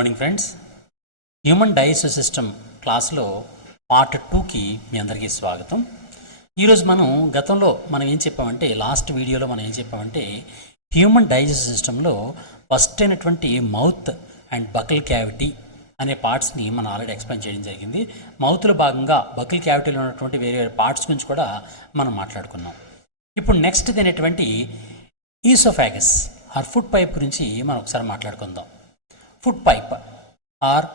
Morning friends. Human digestive system క్లాస్లో part 2కి మీ అందరికీ స్వాగతం. ఈరోజు గతంలో ఏం చెప్పామంటే, లాస్ట్ వీడియోలో ఏం చెప్పామంటే, హ్యూమన్ డైజెస్టివ్ సిస్టంలో ఫస్ట్ అయినటువంటి మౌత్ అండ్ బకల్ క్యావిటీ అనే పార్ట్స్ని మనం ఆల్రెడీ ఎక్స్ప్లెయిన్ చేయడం జరిగింది. మౌత్లో భాగంగా బకల్ క్యావిటీలో ఉన్నటువంటి వేరే వేరే పార్ట్స్ గురించి కూడా మనం మాట్లాడుకున్నాం. ఇప్పుడు నెక్స్ట్ అయినటువంటి ఈసోఫాగస్ ఆర్ ఫుడ్ పైప్ గురించి మనం ఒకసారి మాట్లాడుకుందాం. Food pipe or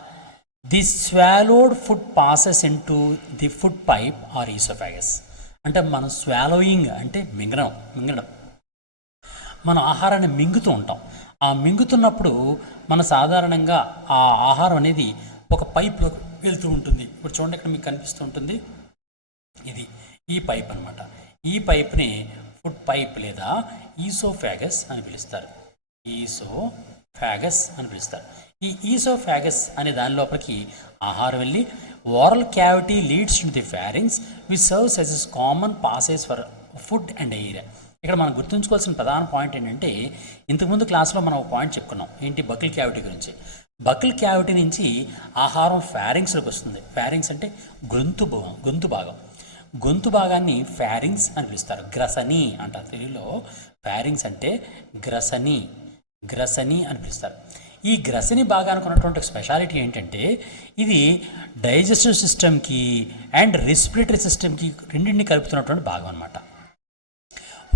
the swallowed food passes into the food pipe or oesophagus. అంటే మనం స్వాలోయింగ్ అంటే మింగడం మన ఆహారాన్ని మింగుతూ ఉంటాం. ఆ మింగుతున్నప్పుడు మన సాధారణంగా ఆ ఆహారం అనేది ఒక పైప్లో వెళ్తూ ఉంటుంది. ఇప్పుడు చూడండి, ఇక్కడ మీకు కనిపిస్తూ ఉంటుంది, ఇది ఈ పైప్ అనమాట. ఈ పైప్ని ఫుడ్ పైప్ లేదా ఈసోఫాగస్ అని పిలుస్తారు. ఈసోఫాగస్ అని పిలుస్తారు. ఈ ఈసోఫాగస్ అనే దాని లోపలికి ఆహారం వెళ్ళి oral cavity leads to the pharynx which serves as a common passage for food and air. ఇక్కడ మనం గుర్తుంచుకోవాల్సిన ప్రధాన పాయింట్ ఏంటంటే, ఇంతకుముందు క్లాస్లో మనం ఒక పాయింట్ చెప్పుకున్నాం, ఏంటి, బకిల్ క్యావిటీ గురించి. బకిల్ క్యావిటీ నుంచి ఆహారం ఫారింగ్స్లోకి వస్తుంది. ఫారింగ్స్ అంటే గొంతు భాగాన్ని ఫారింగ్స్ అని పిలుస్తారు. గ్రసని అంటారు తెలుగులో. ఫారింగ్స్ అంటే గ్రసని అని పిలుస్తారు. ఈ గ్రసని భాగానికి ఉన్నటువంటి స్పెషాలిటీ ఏంటంటే, ఇది డైజెస్టివ్ సిస్టమ్కి అండ్ రెస్పిరేటరీ సిస్టమ్కి రెండింటిని కలుపుతున్నటువంటి భాగం అనమాట.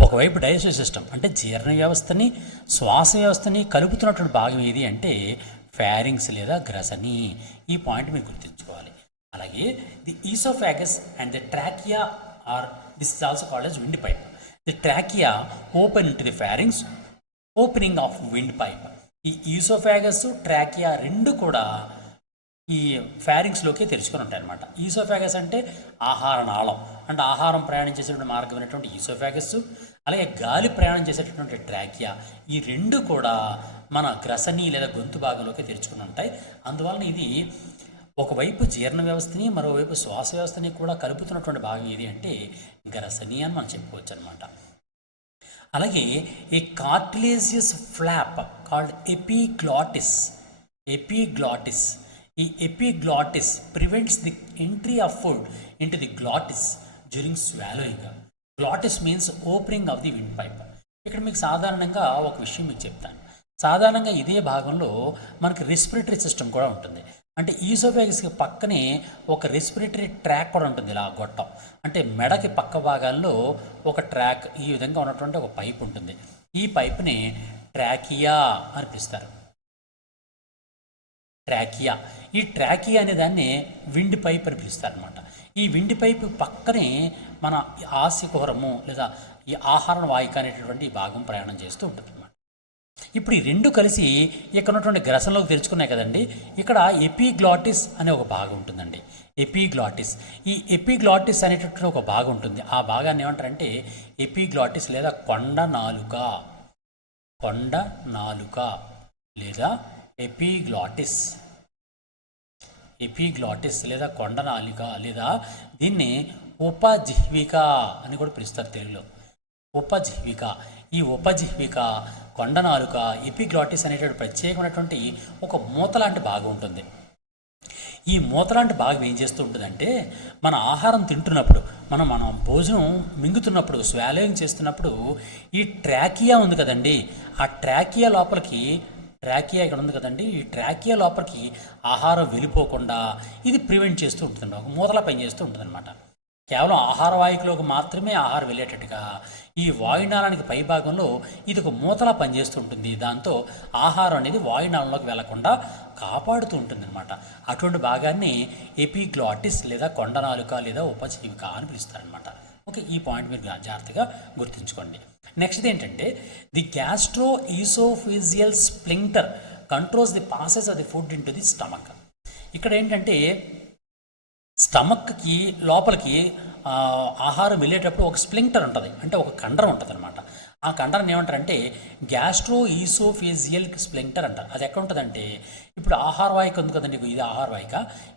ఒకవైపు డైజెస్టివ్ సిస్టమ్ అంటే జీర్ణ వ్యవస్థని, శ్వాస వ్యవస్థని కలుపుతున్నటువంటి భాగం ఏది అంటే ఫారింగ్స్ లేదా గ్రసని. ఈ పాయింట్ మీరు గుర్తుంచుకోవాలి. అలాగే the oesophagus and the trachea or this is also called as wind pipe. The trachea open to the pharynx, opening of wind pipe. ఈ ఈసోఫాగస్, ట్రాకియా రెండు కూడా ఈ ఫారింగ్స్లోకి తెరుచుకొని ఉంటాయి అన్నమాట. ఈసోఫాగస్ అంటే ఆహార నాళం, అంటే ఆహారం ప్రయాణం చేసేటువంటి మార్గమైనటువంటి ఈసోఫాగస్, అలాగే గాలి ప్రయాణం చేసేటటువంటి ట్రాకియా, ఈ రెండు కూడా మన గ్రసని లేదా గొంతు భాగంలోకి తెరుచుకుని ఉంటాయి. అందువలన ఇది ఒకవైపు జీర్ణ వ్యవస్థని, మరోవైపు శ్వాస వ్యవస్థని కూడా కలుపుతున్నటువంటి భాగం ఏది అంటే గ్రసని అని మనం చెప్పుకోవచ్చు అనమాట. అలాగే ఏ కార్టిలేజియస్ ఫ్లాప్ కాల్డ్ ఎపిగ్లాటిస్. ఈ epiglottis prevents the entry of food into the glottis during swallowing. Glottis means opening of the wind pipe. ఇక్కడ మీకు సాధారణంగా ఒక విషయం మీకు చెప్తాను. సాధారణంగా ఇదే భాగంలో మనకి రెస్పిరేటరీ సిస్టమ్ కూడా ఉంటుంది. అంటే ఈసోఫాగస్కి పక్కనే ఒక రెస్పిరేటరీ ట్రాక్ కూడా ఉంటుంది, ఇలా గొట్టం. అంటే మెడకి పక్క భాగాల్లో ఒక ట్రాక్, ఈ విధంగా ఉన్నటువంటి ఒక పైప్ ఉంటుంది. ఈ పైప్ని ట్రాకియా అని పిలుస్తారు. ఈ ట్రాకియా అనే దాన్ని విండ్ పైప్ అని పిలుస్తారు అనమాట. ఈ విండ్ పైప్ పక్కనే మన ఆస్యకుహరము లేదా ఈ ఆహార వాహిక అనేటటువంటి భాగం ప్రయాణం చేస్తూ ఉంటుంది అనమాట. ఇప్పుడు ఈ రెండు కలిసి ఇక్కడ ఉన్నటువంటి గ్రసంలోకి తెరుచుకున్నాయి కదండి. ఇక్కడ ఎపిగ్లాటిస్ అనే ఒక భాగం ఉంటుందండి. ఈ ఎపిగ్లాటిస్ అనేటటువంటి ఒక భాగం ఉంటుంది. ఆ భాగాన్ని ఏమంటారంటే ఎపిగ్లాటిస్ లేదా కొండ నాలుక లేదా ఎపిగ్లాటిస్ లేదా కొండ నాలుక, లేదా దీన్ని ఉపజిహ్విక అని కూడా పిలుస్తారు తెలుగులో. ఈ ఉపజిహ్విక, కొండ నాలుక, ఎపిగ్లాటిస్ అనేటువంటి ప్రత్యేకమైనటువంటి ఒక మూత లాంటి భాగం ఉంటుంది. ఈ మూత లాంటి భాగం ఏం చేస్తూ ఉంటుందంటే, మన ఆహారం తింటున్నప్పుడు, మన భోజనం మింగుతున్నప్పుడు, స్వాలోయింగ్ చేస్తున్నప్పుడు ఈ ట్రాకియా ఉంది కదండి, ఆ ట్రాకియా ఇక్కడ ఉంది కదండి, ఈ ట్రాకియా లోపలికి ఆహారం వెళ్ళిపోకుండా ఇది ప్రివెంట్ చేస్తూ ఉంటుంది, ఒక మూతలా పనిచేస్తూ ఉంటుంది అనమాట. కేవలం ఆహార వాహికలోకి మాత్రమే ఆహారం వెళ్ళేటట్టుగా ఈ వాయునాళానికి పై భాగంలో ఇది ఒక మూతలా పనిచేస్తూ ఉంటుంది. దాంతో ఆహారం అనేది వాయునాళంలోకి వెళ్లకుండా కాపాడుతూ ఉంటుంది అనమాట. అటువంటి భాగాన్ని ఎపిగ్లాటిస్ లేదా కొండనాలుక లేదా ఉపజీవిక అని పిలుస్తారనమాట. ఓకే, ఈ పాయింట్ మీరు జాగ్రత్తగా గుర్తుంచుకోండి. నెక్స్ట్ ఏంటంటే, the gastro oesophageal sphincter controls the passes of the food into the stomach. ఇక్కడ ఏంటంటే, స్టమక్కి లోపలికి ఆహారం వెళ్ళేటప్పుడు ఒక స్ప్లింక్టర్ ఉంటుంది, అంటే ఒక కండరం ఉంటుంది అనమాట. ఆ కండరాన్ని ఏమంటారంటే గ్యాస్ట్రో ఈసోఫేజియల్ స్ప్లింక్టర్ అంటారు. అది ఎక్కడ ఉంటుందంటే, ఇప్పుడు ఆహారవాహిక ఉంది కదండి, ఇది ఆహారవాహిక.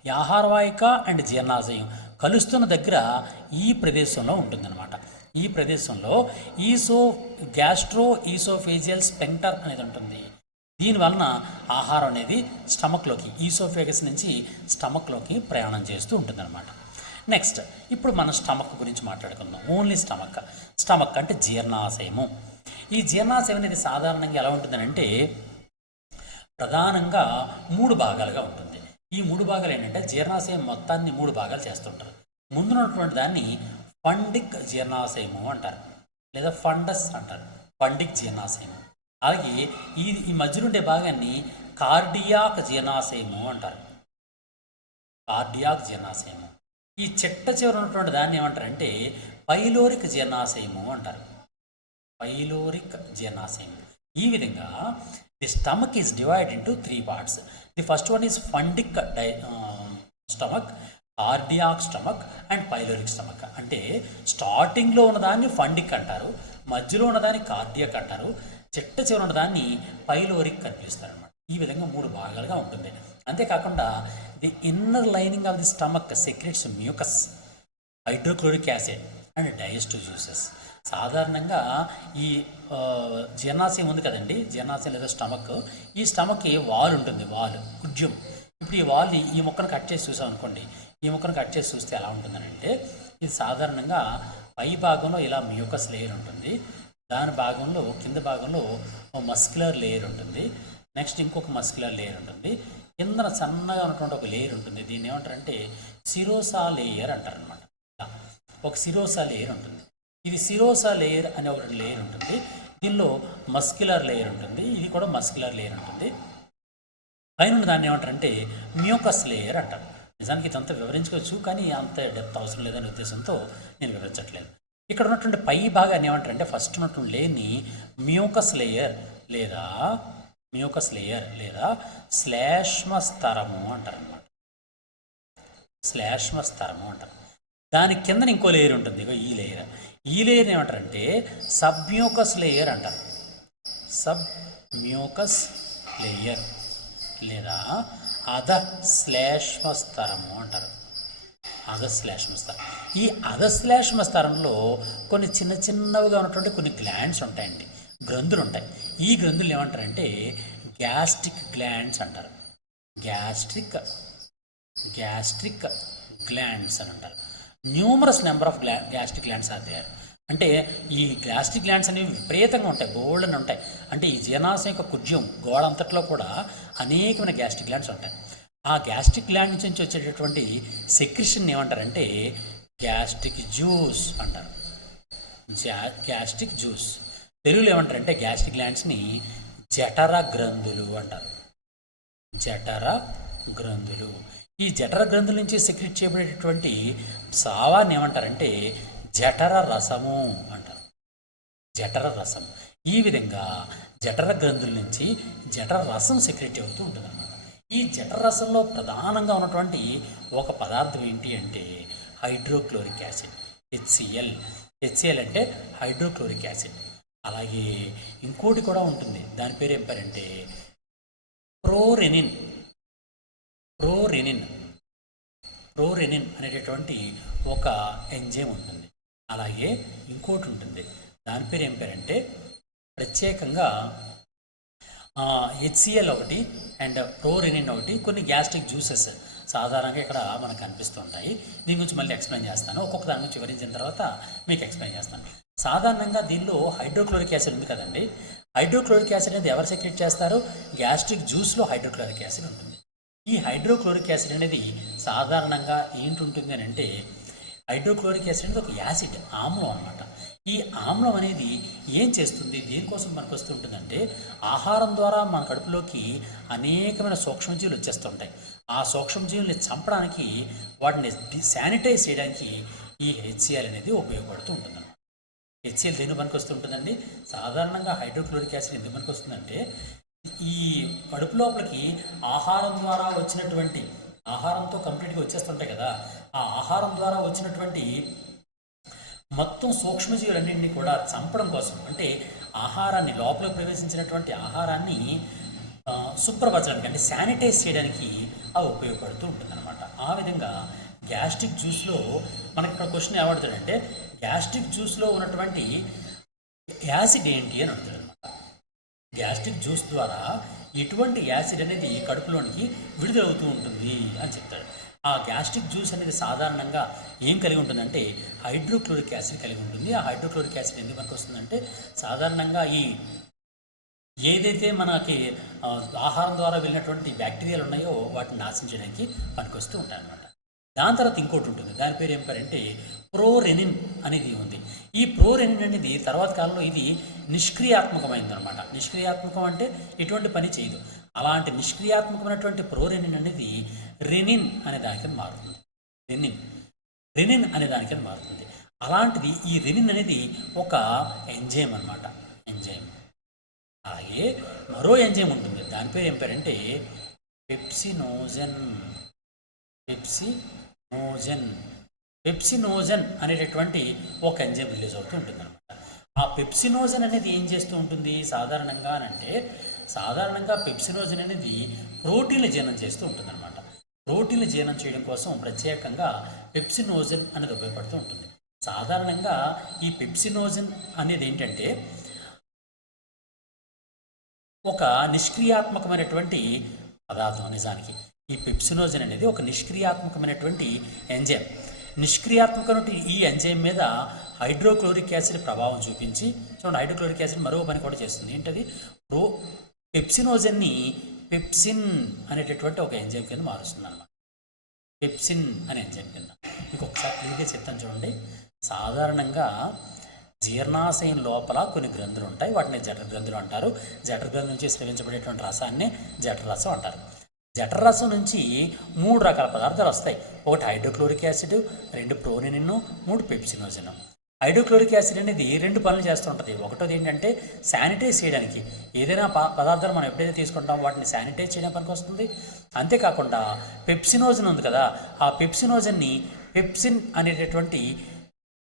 ఈ ఆహారవాహిక అండ్ జీర్ణాశయం కలుస్తున్న దగ్గర ఈ ప్రదేశంలో ఉంటుందన్నమాట. ఈ ప్రదేశంలో గ్యాస్ట్రో ఈసోఫేజియల్ స్ప్లింక్టర్ అనేది ఉంటుంది. దీనివలన ఆహారం అనేది స్టమక్లోకి, ఈసోఫేగస్ నుంచి స్టమక్లోకి ప్రయాణం చేస్తూ ఉంటుందన్నమాట. నెక్స్ట్ ఇప్పుడు మనం స్టమక్ గురించి మాట్లాడుకుందాం. ఓన్లీ స్టమక్ అంటే జీర్ణాశయము. ఈ జీర్ణాశయం అనేది సాధారణంగా ఎలా ఉంటుందనంటే ప్రధానంగా 3 భాగాలుగా ఉంటుంది. ఈ 3 భాగాలు ఏంటంటే జీర్ణాశయం మొత్తాన్ని 3 భాగాలు చేస్తుంటారు. ముందున్నటువంటి దాన్ని ఫండిక్ జీర్ణాశయము అంటారు, లేదా ఫండస్ అంటారు, ఫండిక్ జీర్ణాశయము. అలాగే ఈ మధ్యలో ఉండే భాగాన్ని కార్డియాక్ జీర్ణాశయము అంటారు, కార్డియాక్ జీర్ణాశయము. ఈ చిట్ట చివరి ఉన్నటువంటి దాన్ని ఏమంటారంటే పైలోరిక్ జీర్ణాశయము అంటారు, పైలోరిక్ జీర్ణాశయము. ఈ విధంగా the stomach is divide into 3 parts. The first one is fundic stomach, cardiac stomach and pyloric stomach. అంటే స్టార్టింగ్లో ఉన్నదాన్ని ఫండిక్ అంటారు, మధ్యలో ఉన్నదాన్ని కార్డియాక్ అంటారు, చిట్ట చివరి ఉన్నదాన్ని పైలోరిక్ అని పిలుస్తారు అనమాట. ఈ విధంగా 3 భాగాలుగా ఉంటుంది. అంతేకాకుండా the inner lining of the stomach secretes mucus, hydrochloric acid and digestive juices. సాధారణంగా ఈ జీర్ణాశయం ఉంది కదండి, జీర్ణాశయం లేదా స్టమక్, ఈ స్టమక్కి వాల్ ఉంటుంది, వాల్ కుడ్యం. ఇప్పుడు ఈ వాల్ని ఈ ముక్కను కట్ చేసి చూసాం అనుకోండి, ఈ ముక్కను కట్ చేసి చూస్తే ఎలా ఉంటుందని అంటే ఇది సాధారణంగా పై భాగంలో ఇలా మ్యూకస్ లేయర్ ఉంటుంది, దాని భాగంలో కింద భాగంలో మస్క్యులర్ లేయర్ ఉంటుంది, నెక్స్ట్ ఇంకొక మస్క్యులర్ లేయర్ ఉంటుంది, కిందన సన్నగా ఉన్నటువంటి ఒక లేయర్ ఉంటుంది. దీన్ని ఏమంటారంటే సిరోసా లేయర్ అంటారు అనమాట. ఒక సిరోసా లేయర్ ఉంటుంది. ఇది సిరోసా లేయర్ అనే ఒక లేయర్ ఉంటుంది. దీనిలో మస్క్యులర్ లేయర్ ఉంటుంది, ఇది కూడా మస్క్యులర్ లేయర్ ఉంటుంది. పైన దాన్ని ఏమంటారంటే మ్యూకస్ లేయర్ అంటారు. నిజానికి ఇదంతా వివరించుకోవచ్చు, కానీ అంత డెప్త్ అవసరం లేదనే ఉద్దేశంతో నేను వివరించట్లేదు. ఇక్కడ ఉన్నటువంటి పై భాగాన్ని ఏమంటారంటే ఫస్ట్ ఉన్నటువంటి లేయర్ని మ్యూకస్ లేయర్ లేదా శ్లేష్మస్తరము అంటారు అన్నమాట. శ్లేష్మస్తరము అంటారు. దాని కింద ఇంకో లేయర్ ఉంటుంది, ఈ లేయర్. ఈ లేయర్ ఏమంటారంటే సబ్ మ్యూకస్ లేయర్ అంటారు, సబ్ మ్యూకస్ లేయర్ లేదా అధశ్లేష్మస్తరము అంటారు, అధశ్లేష్మస్తరం. ఈ అధశ్లేష్మస్తరంలో కొన్ని చిన్నవిగా ఉన్నటువంటి కొన్ని గ్లాండ్స్ ఉంటాయండి, గ్రంథులు ఉంటాయి. ఈ గ్రంథులు ఏమంటారంటే గ్యాస్ట్రిక్ గ్లాండ్స్ అంటారు, గ్యాస్ట్రిక్ గ్లాండ్స్ అని అంటారు. Numerous number of gastric glands are there. అంటే ఈ గ్యాస్ట్రిక్ గ్లాండ్స్ అనేవి విపరీతంగా ఉంటాయి, బోల్డని ఉంటాయి. అంటే ఈ జీర్ణాశయం యొక్క కుడ్యం గోడ అంతట్లో కూడా అనేకమైన గ్యాస్ట్రిక్ గ్లాండ్స్ ఉంటాయి. ఆ గ్యాస్ట్రిక్ గ్లాండ్ నుంచి వచ్చేటటువంటి సెక్రిషన్ ఏమంటారంటే గ్యాస్ట్రిక్ జ్యూస్ అంటారు, గ్యాస్ట్రిక్ జ్యూస్. తెలుగులో ఏమంటారంటే గ్యాస్ట్రిక్ గ్లాండ్స్ని జఠర గ్రంథులు అంటారు, జఠర గ్రంథులు. ఈ జఠర గ్రంథుల నుంచి సెక్రెట్ చేయబడేటటువంటి స్రావాన్ని ఏమంటారంటే జఠర రసము అంటారు, జఠర రసం. ఈ విధంగా జఠర గ్రంథుల నుంచి జఠర రసం సెక్రెట్ అవుతూ ఉంటుంది అన్నమాట. ఈ జఠర రసంలో ప్రధానంగా ఉన్నటువంటి ఒక పదార్థం ఏంటి అంటే హైడ్రోక్లోరిక్ యాసిడ్, హెచ్సిఎల్ అంటే హైడ్రోక్లోరిక్ యాసిడ్. అలాగే ఇంకోటి కూడా ఉంటుంది, దాని పేరు ఏం పేరంటే ప్రోరెనిన్ అనేటటువంటి ఒక ఎంజైమ్ ఉంటుంది. అలాగే ఇంకోటి ఉంటుంది, దాని పేరు ఏం పేరంటే ప్రత్యేకంగా హెచ్సిఎల్ ఒకటి అండ్ ప్రోరెనిన్ ఒకటి. కొన్ని గ్యాస్ట్రిక్ జ్యూసెస్ సాధారణంగా ఇక్కడ మనకు కనిపిస్తుంటాయి. దీని గురించి మళ్ళీ ఎక్స్ప్లెయిన్ చేస్తాను, ఒక్కొక్క దాని గురించి వివరించిన తర్వాత మీకు ఎక్స్ప్లెయిన్ చేస్తాను. సాధారణంగా దీనిలో హైడ్రోక్లోరిక్ యాసిడ్ ఉంది కదండి, హైడ్రోక్లోరిక్ యాసిడ్ అనేది ఎవరు సెక్రెట్ చేస్తారు? గ్యాస్ట్రిక్ జ్యూస్లో హైడ్రోక్లోరిక్ యాసిడ్ ఉంటుంది. ఈ హైడ్రోక్లోరిక్ యాసిడ్ అనేది సాధారణంగా ఏంటి ఉంటుంది అని అంటే హైడ్రోక్లోరిక్ యాసిడ్ అనేది ఒక యాసిడ్, ఆమ్లం అన్నమాట. ఈ ఆమ్లం అనేది ఏం చేస్తుంది, దేనికోసం మనకు వస్తుంటుందంటే ఆహారం ద్వారా మన కడుపులోకి అనేకమైన సూక్ష్మజీవులు వచ్చేస్తుంటాయి. ఆ సూక్ష్మజీవుల్ని చంపడానికి, వాటిని శానిటైజ్ చేయడానికి ఈ హెచ్సిఎల్ అనేది ఉపయోగపడుతూ ఉంటుంది. హెచ్సిఎల్ దేని పనికి వస్తుంటుందండి? సాధారణంగా హైడ్రోక్లోరిక్ యాసిడ్ ఎందుకు పనికి వస్తుందంటే ఈ కడుపు లోపలికి ఆహారం ద్వారా వచ్చినటువంటి, ఆహారంతో కంప్లీట్గా వచ్చేస్తుంటాయి కదా, ఆ ఆహారం ద్వారా వచ్చినటువంటి మొత్తం సూక్ష్మజీవులన్నింటినీ కూడా చంపడం కోసం, అంటే ఆహారాన్ని లోపలికి ప్రవేశించినటువంటి ఆహారాన్ని శుభ్రపరచడానికి, అంటే శానిటైజ్ చేయడానికి అవి ఉపయోగపడుతూ ఉంటుందన్నమాట. ఆ విధంగా గ్యాస్ట్రిక్ జ్యూస్లో మనకి ఇక్కడ క్వశ్చన్ ఏమడుతాడంటే గ్యాస్ట్రిక్ జ్యూస్లో ఉన్నటువంటి యాసిడ్ ఏంటి అని అడుగుతాడు అనమాట. గ్యాస్ట్రిక్ జ్యూస్ ద్వారా ఎటువంటి యాసిడ్ అనేది కడుపులోనికి విడుదలవుతూ ఉంటుంది అని చెప్తాడు. ఆ గ్యాస్ట్రిక్ జ్యూస్ అనేది సాధారణంగా ఏం కలిగి ఉంటుందంటే హైడ్రోక్లోరిక్ యాసిడ్ కలిగి ఉంటుంది. ఆ హైడ్రోక్లోరిక్ యాసిడ్ ఎందుకు మనకు వస్తుందంటే సాధారణంగా ఏదైతే మనకి ఆహారం ద్వారా వెళ్ళినటువంటి బ్యాక్టీరియాలు ఉన్నాయో వాటిని నాశనం చేయడానికి పనికొస్తూ ఉంటాయి అన్నమాట. దాని తర్వాత ఇంకోటి ఉంటుంది, దాని పేరు ఏం పేరంటే ప్రోరెనిన్ అనేది ఉంది. ఈ ప్రోరెనిన్ అనేది తర్వాత కాలంలో ఇది నిష్క్రియాత్మకమైందనమాట. నిష్క్రియాత్మకం అంటే ఎటువంటి పని చేయదు. అలాంటి నిష్క్రియాత్మకమైనటువంటి ప్రోరెనిన్ అనేది రెనిన్ అనే దానికి మారుతుంది. రెనిన్ అనే దానికి మారుతుంది. అలాంటిది ఈ రెనిన్ అనేది ఒక ఎంజైమ్ అనమాట. ఎంజైమ్. అలాగే మరో ఎంజైమ్ ఉంటుంది, దాని పేరు ఏం పేరంటే పెప్సినోజన్ అనేటటువంటి ఒక ఎంజైమ్ రిలీజ్ అవుతూ ఉంటుంది అనమాట. ఆ పెప్సినోజన్ అనేది ఏం చేస్తూ ఉంటుంది సాధారణంగా పెప్సినోజన్ అనేది ప్రోటీన్లు జీర్ణం చేస్తూ ఉంటుంది అనమాట. ప్రోటీన్లు జీర్ణం చేయడం కోసం ప్రత్యేకంగా పెప్సినోజన్ అనేది ఉపయోగపడుతూ ఉంటుంది. సాధారణంగా ఈ పెప్సినోజన్ అనేది ఏంటంటే ఒక నిష్క్రియాత్మకమైనటువంటి పదార్థం. నిజానికి ఈ పెప్సినోజన్ అనేది ఒక నిష్క్రియాత్మకమైనటువంటి ఎంజైమ్. నిష్క్రియాత్మకమైన ఈ ఎంజైమ్ మీద హైడ్రోక్లోరిక్ యాసిడ్ ప్రభావం చూపించి చూడండి, హైడ్రోక్లోరిక్ యాసిడ్ మరో పని కూడా చేస్తుంది. ఏంటది? పెప్సినోజన్ని పెప్సిన్ అనేటటువంటి ఒక ఎంజైమ్ కింద మారుస్తుంది అన్నమాట. పెప్సిన్ అనే ఎంజైమ్ కింద. మీకు ఒకసారి క్లియర్గా చెప్తాను చూడండి. సాధారణంగా జీర్ణాశయం లోపల కొన్ని గ్రంథులు ఉంటాయి, వాటిని జఠర గ్రంథులు అంటారు. జఠర గ్రంథి నుంచి స్రవించబడేటువంటి రసాన్ని జఠరరసం అంటారు. జఠరరసం నుంచి 3 రకాల పదార్థాలు వస్తాయి. ఒకటి hydrochloric acid, 2 ప్రోరెనిన్, 3 pepsinogen. Hydrochloric acid అనేది 2 పనులు చేస్తూ ఉంటుంది. ఒకటోది ఏంటంటే శానిటైజ్ చేయడానికి, ఏదైనా పదార్థాలు మనం ఎప్పుడైతే తీసుకుంటామో వాటిని శానిటైజ్ చేయడానికి పనికి వస్తుంది. అంతేకాకుండా పెప్సినోజన్ ఉంది కదా, ఆ పెప్సినోజన్ని పెప్సిన్ అనేటటువంటి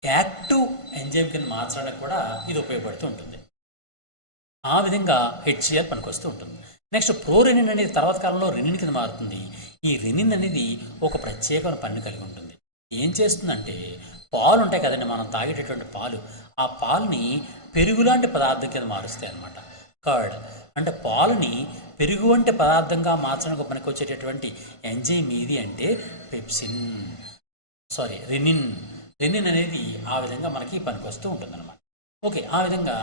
యాక్టివ్ ఎంజైమ్ కింద మార్చడానికి కూడా ఇది ఉపయోగపడుతూ ఉంటుంది. ఆ విధంగా హెచ్సిఎల్ పనికొస్తూ ఉంటుంది. నెక్స్ట్ ప్రోరెనిన్ అనేది తర్వాత కాలంలో రెనిన్ కింద మారుతుంది. ఈ రెనిన్ అనేది ఒక ప్రత్యేకమైన పనిని కలిగి ఉంటుంది. ఏం చేస్తుందంటే పాలు ఉంటాయి కదండి, మనం తాగేటటువంటి పాలు, ఆ పాలని పెరుగు లాంటి పదార్థం కింద మారుస్తాయి అన్నమాట. కర్డ్ అంటే పాలని పెరుగు వంటి పదార్థంగా మార్చడానికి పనికి వచ్చేటటువంటి ఎంజైమ్ ఏది అంటే రెనిన్ అనేది ఆ విధంగా మనకి పనికి వస్తూ ఉంటుంది అన్నమాట. ఓకే, ఆ విధంగా